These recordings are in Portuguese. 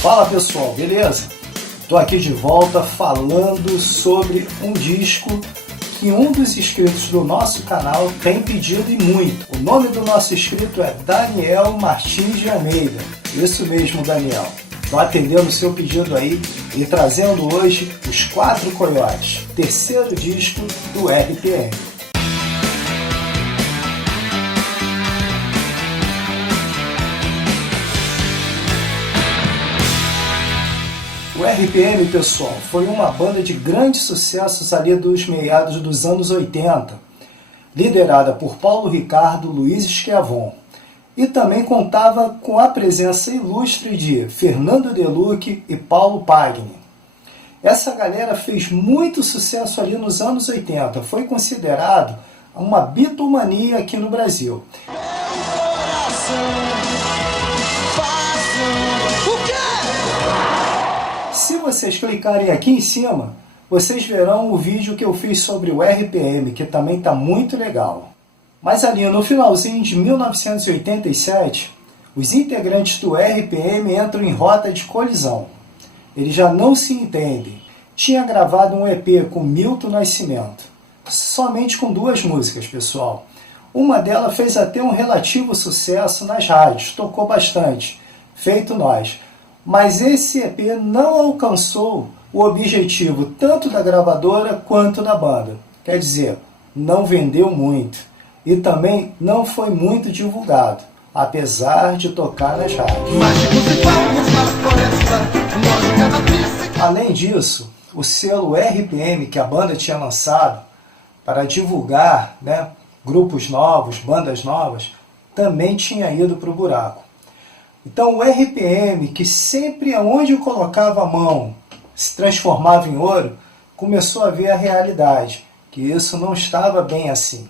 Fala pessoal, beleza? Estou aqui de volta falando sobre um disco que um dos inscritos do nosso canal tem pedido e muito. O nome do nosso inscrito é Daniel Martins de Almeida. Isso mesmo, Daniel. Estou atendendo o seu pedido aí e trazendo hoje Os Quatro Coiotes, terceiro disco do RPM. O RPM, pessoal, foi uma banda de grandes sucessos ali dos meados dos anos 80, liderada por Paulo Ricardo, Luiz Schiavon, e também contava com a presença ilustre de Fernando Delucchi e Paulo Pagni. Essa galera fez muito sucesso ali nos anos 80, foi considerado uma bitomania aqui no Brasil. Se vocês clicarem aqui em cima, vocês verão o vídeo que eu fiz sobre o RPM, que também está muito legal. Mas ali no finalzinho de 1987, os integrantes do RPM entram em rota de colisão. Eles já não se entendem. Tinha gravado um EP com Milton Nascimento, somente com 2 músicas, pessoal. Uma delas fez até um relativo sucesso nas rádios, tocou bastante, Feito Nós. Mas esse EP não alcançou o objetivo tanto da gravadora quanto da banda. Quer dizer, não vendeu muito e também não foi muito divulgado, apesar de tocar nas rádios. Além disso, o selo RPM que a banda tinha lançado para divulgar, grupos novos, bandas novas, também tinha ido para o buraco. Então o RPM, que sempre aonde eu colocava a mão se transformava em ouro, começou a ver a realidade, que isso não estava bem assim.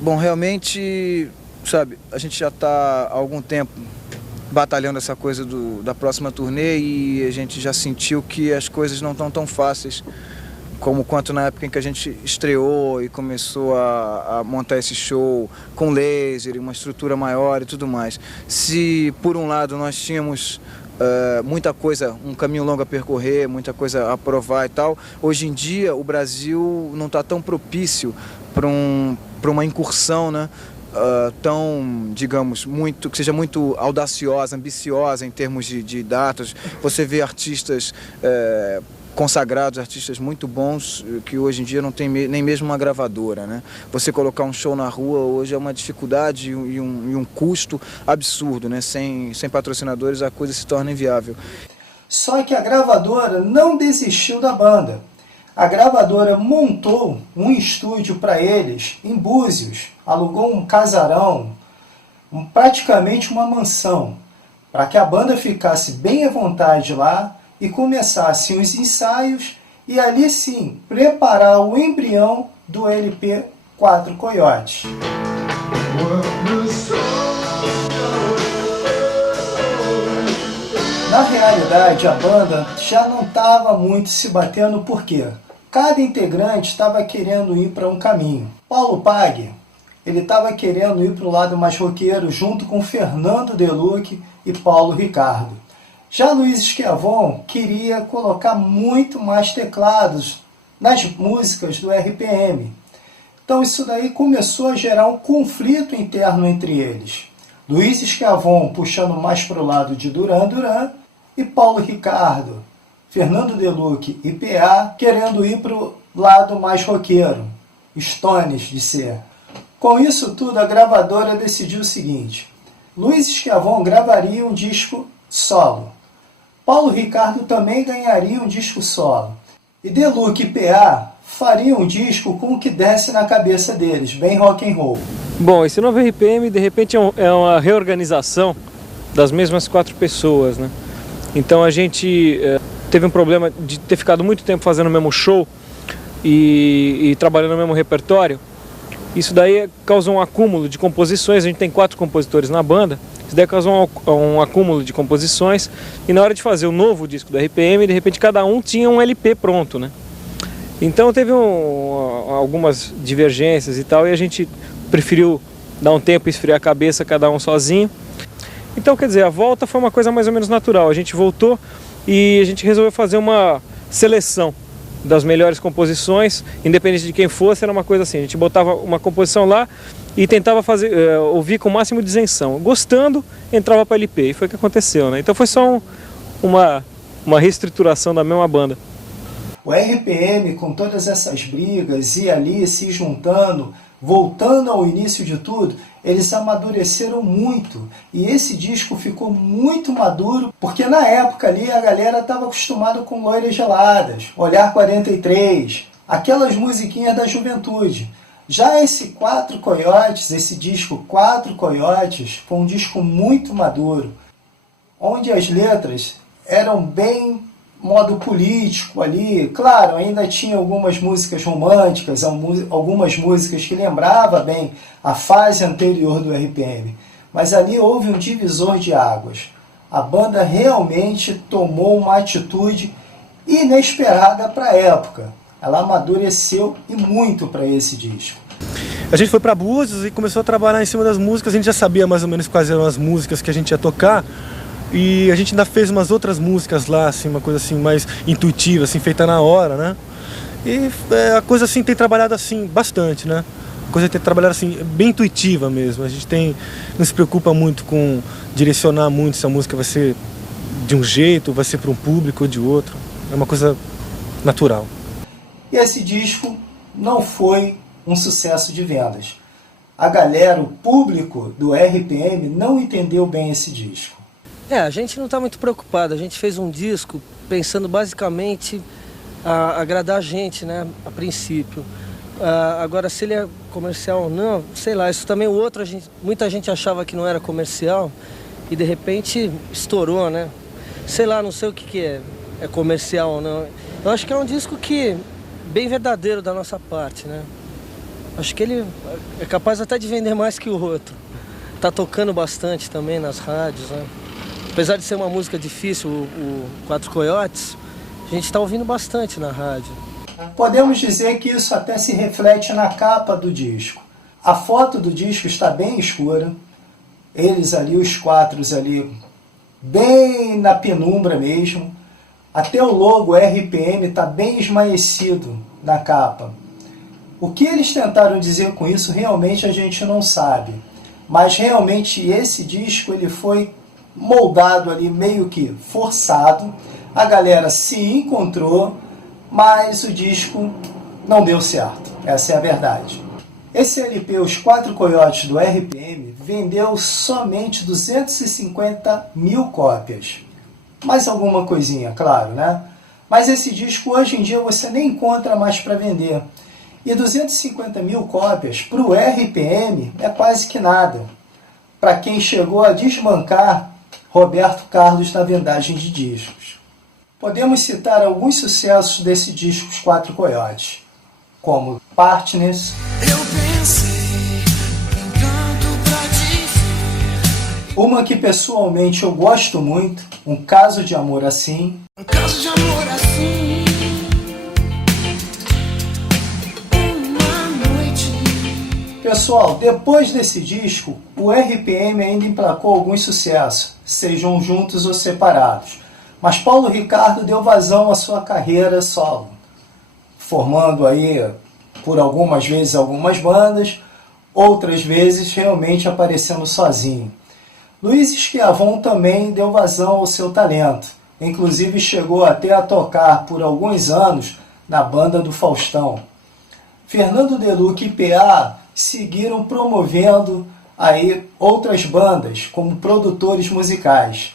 Bom, realmente, sabe, a gente já está há algum tempo batalhando essa coisa da próxima turnê e a gente já sentiu que as coisas não estão tão fáceis quanto na época em que a gente estreou e começou a montar esse show com laser e uma estrutura maior e tudo mais. Se por um lado nós tínhamos muita coisa, um caminho longo a percorrer, muita coisa a provar e tal, hoje em dia o Brasil não está tão propício para uma incursão, tão, digamos, que seja muito audaciosa, ambiciosa em termos de datas. Você vê artistas consagrados, artistas muito bons, que hoje em dia não tem nem mesmo uma gravadora, Você colocar um show na rua hoje é uma dificuldade e um custo absurdo, Sem patrocinadores a coisa se torna inviável. Só que a gravadora não desistiu da banda. A gravadora montou um estúdio para eles em Búzios, alugou um casarão, praticamente uma mansão, para que a banda ficasse bem à vontade lá e começassem os ensaios e ali sim preparar o embrião do LP Quatro Coiotes. Na realidade, a banda já não estava muito se batendo, por quê? Cada integrante estava querendo ir para um caminho. Paulo Pagni, ele estava querendo ir para o lado mais roqueiro junto com Fernando Delucchi e Paulo Ricardo. Já Luiz Schiavon queria colocar muito mais teclados nas músicas do RPM. Então isso daí começou a gerar um conflito interno entre eles. Luiz Schiavon puxando mais para o lado de Duran Duran e Paulo Ricardo, Fernando Delucchi e PA querendo ir para o lado mais roqueiro, Stones de ser. Com isso tudo, a gravadora decidiu o seguinte: Luiz Schiavon gravaria um disco solo. Paulo Ricardo também ganharia um disco solo. E Delucchi e PA fariam um disco com o que desce na cabeça deles, bem rock and roll. Bom, esse novo RPM de repente é uma reorganização das mesmas 4 pessoas, Então a gente teve um problema de ter ficado muito tempo fazendo o mesmo show e trabalhando no mesmo repertório. Isso daí causou um acúmulo de composições, a gente tem 4 compositores na banda. Isso daí causou um acúmulo de composições e na hora de fazer o novo disco do RPM, de repente cada um tinha um LP pronto, Então teve algumas divergências e tal, e a gente preferiu dar um tempo e esfriar a cabeça, cada um sozinho. Então, quer dizer, a volta foi uma coisa mais ou menos natural. A gente voltou e a gente resolveu fazer uma seleção das melhores composições, independente de quem fosse, era uma coisa assim. A gente botava uma composição lá e tentava ouvir com o máximo de isenção. Gostando, entrava para LP, e foi o que aconteceu, né? Então foi só uma reestruturação da mesma banda. O RPM, com todas essas brigas, e ali se juntando, voltando ao início de tudo, eles amadureceram muito. E esse disco ficou muito maduro, porque na época ali a galera estava acostumada com Loiras Geladas, Olhar 43, aquelas musiquinhas da juventude. Já esse Quatro Coiotes, esse disco Quatro Coiotes, foi um disco muito maduro, onde as letras eram bem modo político ali. Claro, ainda tinha algumas músicas românticas, algumas músicas que lembravam bem a fase anterior do RPM. Mas ali houve um divisor de águas. A banda realmente tomou uma atitude inesperada para a época. Ela amadureceu e muito para esse disco. A gente foi para Búzios e começou a trabalhar em cima das músicas. A gente já sabia mais ou menos quais eram as músicas que a gente ia tocar. E a gente ainda fez umas outras músicas lá, assim, uma coisa assim mais intuitiva, assim, feita na hora, né? E a coisa assim tem trabalhado assim bastante, né? A coisa tem trabalhado assim bem intuitiva mesmo. A gente não se preocupa muito com direcionar muito se a música vai ser de um jeito, vai ser para um público ou de outro. É uma coisa natural. E esse disco não foi um sucesso de vendas. A galera, o público do RPM não entendeu bem esse disco. A gente não está muito preocupado. A gente fez um disco pensando basicamente a agradar a gente, né, a princípio. Agora, se ele é comercial ou não, sei lá, isso também o outro, muita gente achava que não era comercial e de repente estourou, né? Sei lá, não sei o que é comercial ou não. Eu acho que é um disco bem verdadeiro da nossa parte, né? Acho que ele é capaz até de vender mais que o outro. Tá tocando bastante também nas rádios, né? Apesar de ser uma música difícil, o Quatro Coiotes, a gente está ouvindo bastante na rádio. Podemos dizer que isso até se reflete na capa do disco. A foto do disco está bem escura, eles ali, os quatro ali, bem na penumbra mesmo. Até o logo RPM está bem esmaecido na capa. O que eles tentaram dizer com isso realmente a gente não sabe. Mas realmente esse disco ele foi moldado ali meio que forçado, a galera se encontrou, mas o disco não deu certo, essa é a verdade. Esse LP, Os Quatro Coiotes do RPM, vendeu somente 250 mil cópias. Mais alguma coisinha, claro, né? Mas esse disco hoje em dia você nem encontra mais para vender. E 250 mil cópias para o RPM é quase que nada. Para quem chegou a desbancar Roberto Carlos na vendagem de discos. Podemos citar alguns sucessos desse disco Os Quatro Coiotes, como Partners, Eu pensei em tanto pra dizer. uma que pessoalmente eu gosto muito, Um Caso de Amor Assim, Um caso de amor assim. Uma noite. Pessoal, depois desse disco, o RPM ainda emplacou alguns sucessos, sejam juntos ou separados. Mas Paulo Ricardo deu vazão à sua carreira solo, formando aí, por algumas vezes, algumas bandas, outras vezes realmente aparecendo sozinho. Luiz Schiavon também deu vazão ao seu talento, inclusive chegou até a tocar por alguns anos na banda do Faustão. Fernando Deluca e PA seguiram promovendo aí outras bandas como produtores musicais.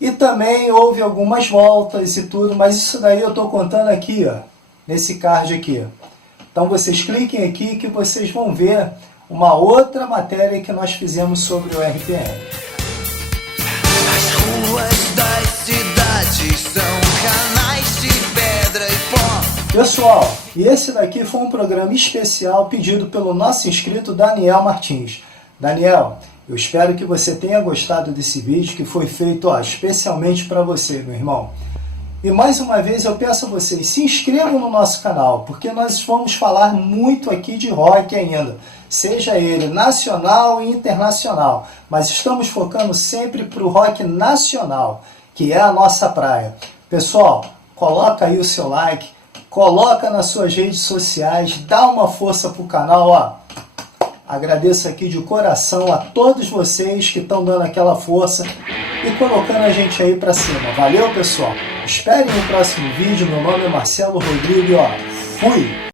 E também houve algumas voltas e tudo, mas isso daí eu estou contando aqui, ó, nesse card aqui. Então vocês cliquem aqui que vocês vão ver uma outra matéria que nós fizemos sobre o RPM. As ruas das cidades são canais de pedra e pó. Pessoal, e esse daqui foi um programa especial pedido pelo nosso inscrito Daniel Martins. Daniel, eu espero que você tenha gostado desse vídeo que foi feito especialmente para você, meu irmão. E mais uma vez eu peço a vocês, se inscrevam no nosso canal, porque nós vamos falar muito aqui de rock ainda, seja ele nacional e internacional, mas estamos focando sempre para o rock nacional, que é a nossa praia. Pessoal, coloca aí o seu like, coloca nas suas redes sociais, dá uma força pro canal, ó. Agradeço aqui de coração a todos vocês que estão dando aquela força e colocando a gente aí pra cima. Valeu, pessoal. Esperem o próximo vídeo. Meu nome é Marcelo Rodrigues, ó. Fui!